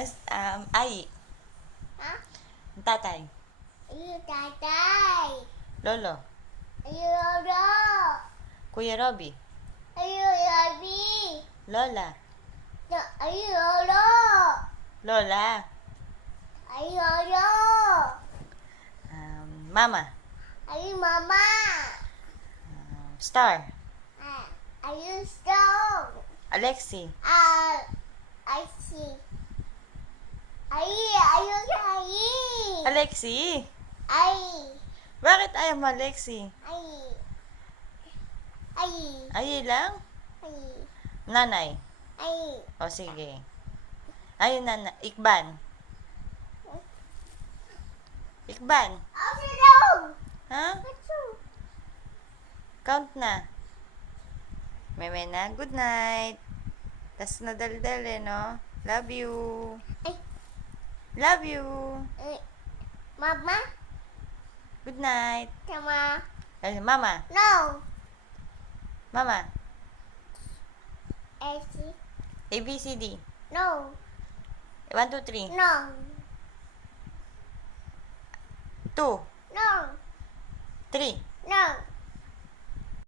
Ai. Ha? Tatay. Ayo tatay. Lolo. Ayo lolo. Kuya Robby. Ayo Yabi. Lola. Ayo lolo. Lola. Ayo lolo. Mama. Ayo mama. Star. Ayo strong. Alexi. I see. Ayo sayi. Alexi. Ay. Bakit ayaw mo, Alexi? Ay. Ay. Ay lang? Ay. Nanay. Ay. O sige. Ayun, nanay. Ikban. Ikban. Ako daw. Ha? Count na. Meme na. Good night. Tas nadaldal no? Love you. Ay. Love you. Mama? Good night. Sama? Mama. No. Mama. AC? ABCD. No. 1, 2, 3. No. 2, No. 3. No.